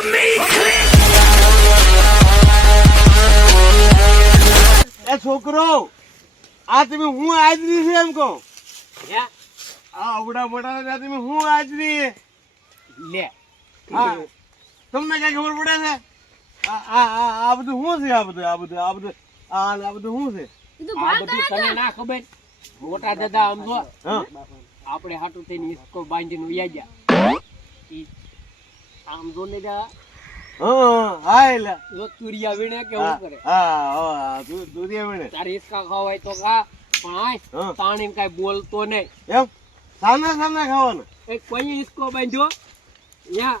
એ છોકરો આ તમે હું હાજરી છે એમ કહો હે આ આવડા મોટા તમે હું હાજરી લે હા તમને કઈ ખબર પડે છે આ બધું શું છે આ બધું શું છે આ બધું તને ના ખબર મોટા દાદા આમ જો હા આપણે હાટું થઈને ઈસકો બાંધીને ઉયા ગયા ઈ આમ જો ને જા હા એલા જો તુરિયા વીણે કેવું કરે હા દુનિયા મને તારે ઈસકા ખાવાય તો ખા પણ હા. આય તાણીને કાઈ બોલતો નહીં એમ સામે ખાવાનું એક કોઈ ઈસકો બાંધ્યો યા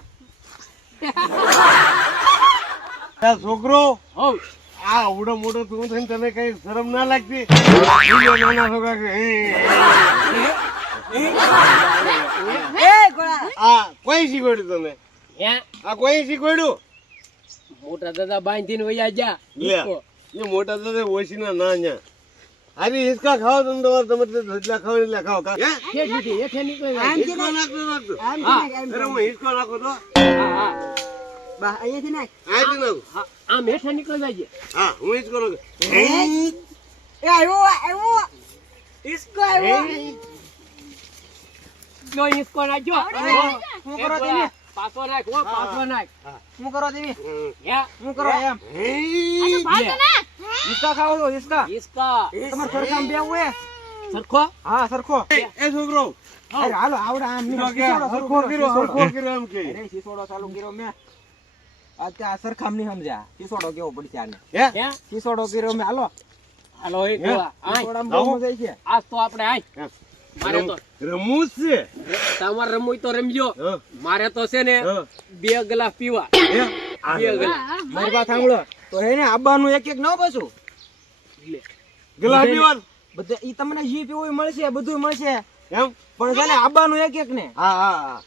છોકરો હોવ આ આવડો મોટો તું થઈને તને કઈ શરમ ના લાગતી નાના છોકરા કે આ કોઈ શીખવાડ્યું તમે હે આ કોઈ શીખવાડ્યું મોટા દાદા બાંધીને વયા ગયા ઈસકો એ મોટા તો ઓછીના ના ન્યા અરે હિસકા ખાઓ તમે તમારે જેટલા ખાવ એટલા ખાઓ હેઠે નીકળી જાય હિસકો નાખતો અરે હું હિસકો નાખો તો હા હા અહીંયાથી નાખું હા, આમ હેઠે નીકળી જાય હા હું હિસકો નાખું જો ઈસકો નાખ્યો હું કરો તમે? પાછો નાખ હો પાછો નાખ શું કરો તમે? હે શું કરો એમ? લે. હિસકા ખાઓ છો હિસકા? ઈસકા તમારે સરખામ બેવું હે? સરખો હા સરખો. એ છોકરો અરે હાલો આવડા આમ નહીં. હરખો કર્યો એમ કે અરે શીસોડો ચાલુ કર્યો મેં. આ સરખામ નહીં સમજ્યા. શીસોડો કેવો પડશે આને? હે હે શીસોડો કર્યો મેં હાલો. હાલો એ ગોવા આય શીસોડામાં બહુ મજા છે. આજ તો આપણે આય મારે તો રમૂજ છે તમારે રમવું તો રમજો હા. મારે તો છે ને હા. 2 ગ્લાસ પીવા હે? 2 ગ્લાસ મારી વાત સાંભળો. તો હે ને આબાનું એક ન બસું. લે ગુલાબી વાળ બધા ઈ તમને જી પીવું મળશે બધું મળશે એમ પણ છે ને આબાનું એક ને હા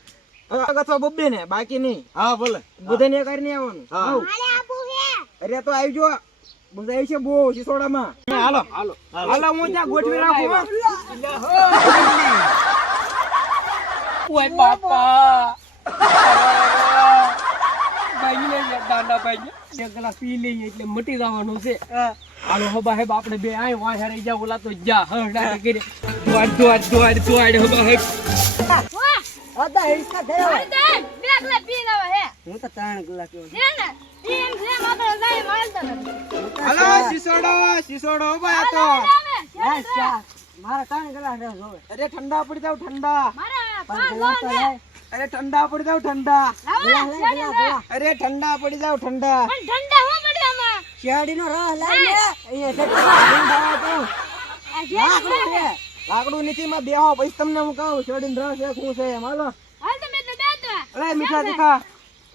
અથવા બબ્બે ને બાકી નહીં. હા ભલે બધાને એક હારે નહીં આવવાનું. હા. આવ. અરે તો આવજો બધા આવી છે બહુ શીસોડામાં. હાલો હાલો હાલો હું ત્યાં ગોઠવી રાખું હો. ઓય બાપા ભાઈ લે દાંડા ભાઈ 2 ગ્લાસ પી લઈએ એટલે મટી જવાનું છે હાલો હબા હેબ આપણે બે આય વાંહે રહી જા ઓલા તો જા હરડા કરે દોડ હબા હેબ અદા હિસકા થયો. હું તો 3 કલાક હાલો શીસોડો ભાઈ તો મારા 3 કલાક જોવે. અરે ઠંડા પડી જાવ ઠંડા. અરે ઠંડા પડી જાવ ઠંડા. અરે ઠંડા પડી જાવ ઠંડા. શિયાળીનો રસ લાવી લે. અહીંયા લાકડું નથી માં બેહો પછી તમને હું કહું શિયાળીનો રસ એક હું છે એમ હાલો. અરે મીઠા તીખા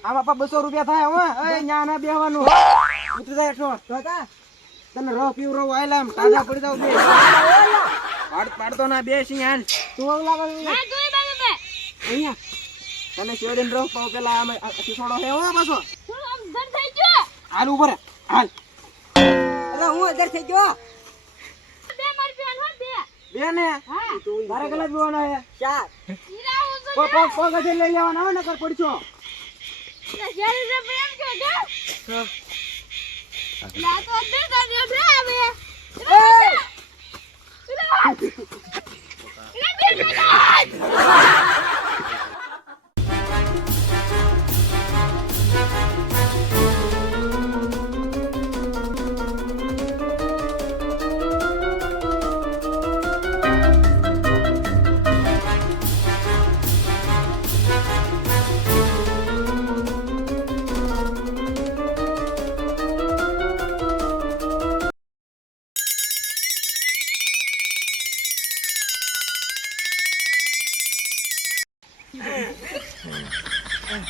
આ બાપા 200 રૂપિયા થાય હો. એ ન્યા ના બેહવાનું ઉતરી જાય છો તને રસ પીવરો આયલા એમ તાજા પડી જાવ બે પાડતો ના બે સિંહ હાલ તું લાગે અહીંયા તને શેડીને રસ પાવ પેલા આમ શીશોડો હે હો પાછો હાલ ઉપર હાલ અરે હું અંદર થઈ ગયો બે ને મારે કલા પીવાનો હે 4 પગ જ લઈ લેવાના હો નકર પડશો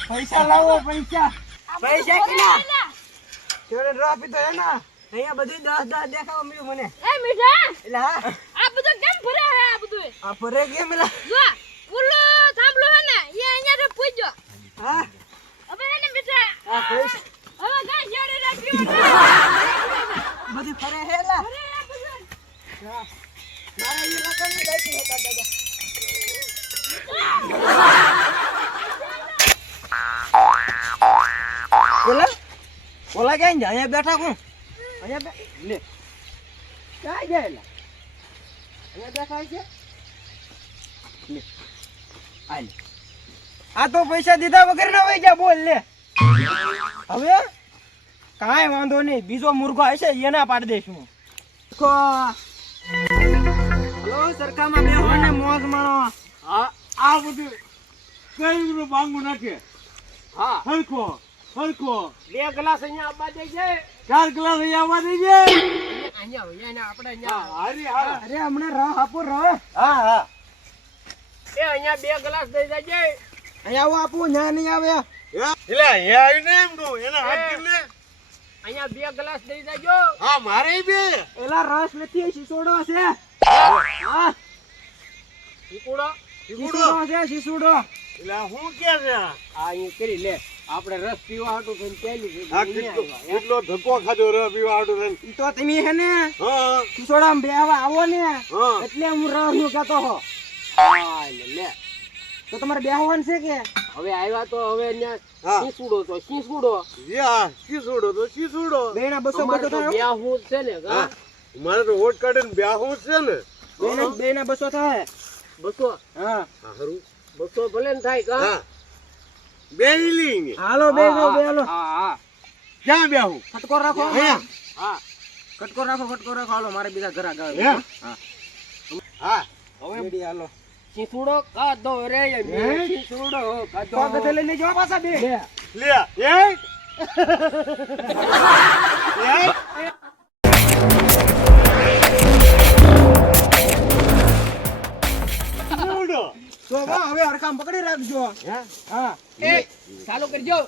પૈસા લાવો પૈસા કેટલા છોડે ડ્રો આપી તો હે ને અહીંયા બધું 10 દેખાવા મળ્યું મને એટલે હા આ ફરે કેમ એલા હા આ પૈસા બધું ફરે હે એલા મારા એ લખન બાકી હતા દાદા પેલા ઓલા ક્યાં જાય અહીંયા બેઠા કોણ અહીંયા લે ક્યાં જાય લા અહીંયા બેઠા છે લે આ લે આ તો પૈસા દીધા વગર ના વઈ જા બોલ લે હવે કાંઈ વાંધો નહીં બીજો મુર્ગો હશે એના પાડી દઈશું હલો સરકારમાં બેહો ને મોજ માણો આ આ બધું કઈ બધું ભાંગું નાખે હા હરખો હરખો 2 ગ્લાસ અહીંયા આપવા દેજે 4 ગ્લાસ અહીંયા આવવા દેજે અહીંયા આપણે અહીંયા હારી હાર અરે હમણાં રહ આપો રહ હા હા એ અહીંયા 2 ગ્લાસ દઈ દેજે અહીંયા આવો આપું ન્યા નહીં આવે એટલે અહીંયા આવીને એમ કહું એના હાથ કેટલે અહીંયા 2 ગ્લાસ દઈ દેજો હા મારે બે એલા રસ નથી શીસોડો છે હા ઈકુડો શીસોડો છે શીસોડો એટલે હું કે છે આ અહીં કરી લે આપણે રસ પીવા હાટું થઈને ચાલ્યું છે આ કેટલો ધક્કો ખાધો રે પીવા હાટું થઈને ઈ તો તમે હે ને હા શીસોડામાં બેહવા આવો ને હા એટલે હું રહ નું કહેતો હો હા લે તો તમારે બેહવાનું છે કે હવે આવ્યા તો હવે અહીંયા હા. શીસુડો યા શીસુડો તો શીસુડો બેના 200 અમારે બસો તો થાય બ્યાહું છે ને હા મારે તો વોટ કાઢીને બ્યાહું છે ને બેના 200 થાય 200 હા હારું 200 ભલે ને થાય કા હા બે લીંગે હાલો બે હાલો હા હા ક્યાં બ્યાહું ખટકો રાખો અહીંયા હા ખટકો રાખો હાલો મારે બીજા ઘર આગળ હે? હા હવે રેડી હાલો શીસુડો કાધો રે હે? શીસુડો કાધો પગ લઈને જવા પાછા બે લે લે એ શીસુડો તો હવે હરકામ પકડી રાખજો હે હા એ ચાલુ કરજો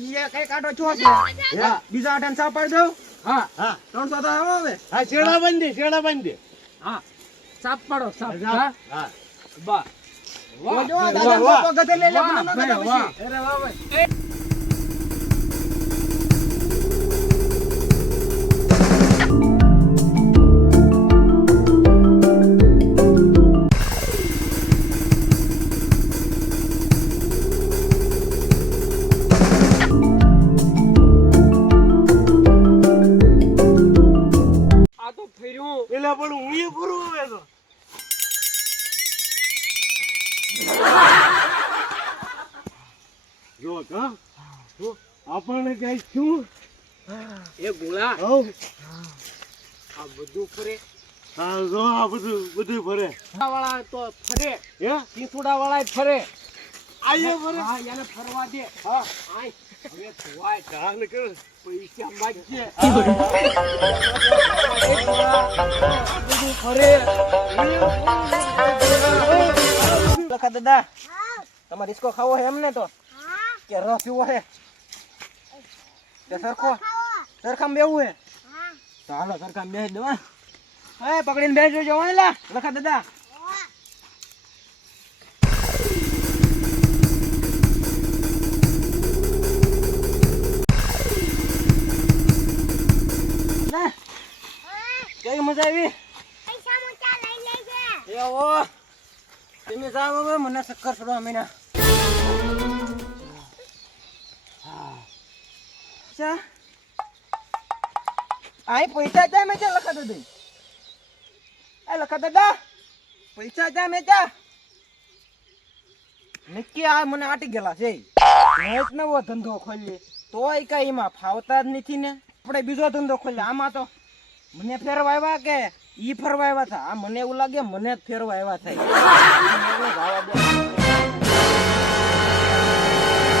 ઈ કઈ કાઢો છો છે હા બીજા આટાને ચા પાડી દઉં હા હા 300 થાય હો હવે હા છેડા બાંધી દે હા સાપ પાડો સાપ હા હા હા બા વાહ જો દાદા વાહ, પગ ગધે લઈ લે વાહ, મને ન વાહ, પછી અરે વાહ ભાઈ આ તો ફેર્યું પેલા પણ હું એ પૂરું હવે તો જો કા આપણને કઈ શું એ ગોળા હવ આ બધું ફરે હા જો આ બધું ફરે વાળા તો ફરે હે શીસુડા વાળા ફરે આયે ફરે હા એને ફરવા દે હા આય હવે ધોવાય ચાલ કર પૈસા માગજે બધું ફરે લખા દાદા તમારે રિસ્કો ખાવો હે એમને તો કે રસ પીવો હે કે સરખામ બેવું હે ચાલો સરખામ બેસી દો હે પકડીને બેસજો જવાયેલા લખા દાદા કેવી મજા આવી એવો તમે જાવ હવે મને ચક્કર ચડવા મહિના અચ્છા આય પૈસા જા મેં ક્યાં લખા દે એ લખા દાદા પૈસા જા મેં ક્યાં નક્કી આ મને આટી ગયેલા છે નવો ધંધો ખોલીએ તોય કઈ એમાં ફાવતા જ નથી ને આપણે બીજો ધંધો ખોલીએ આમાં તો મને ફેરવા આવ્યા કે ઈ ફરવા આવ્યા હતા આ મને એવું લાગે મને જ ફેરવા આવ્યા થાય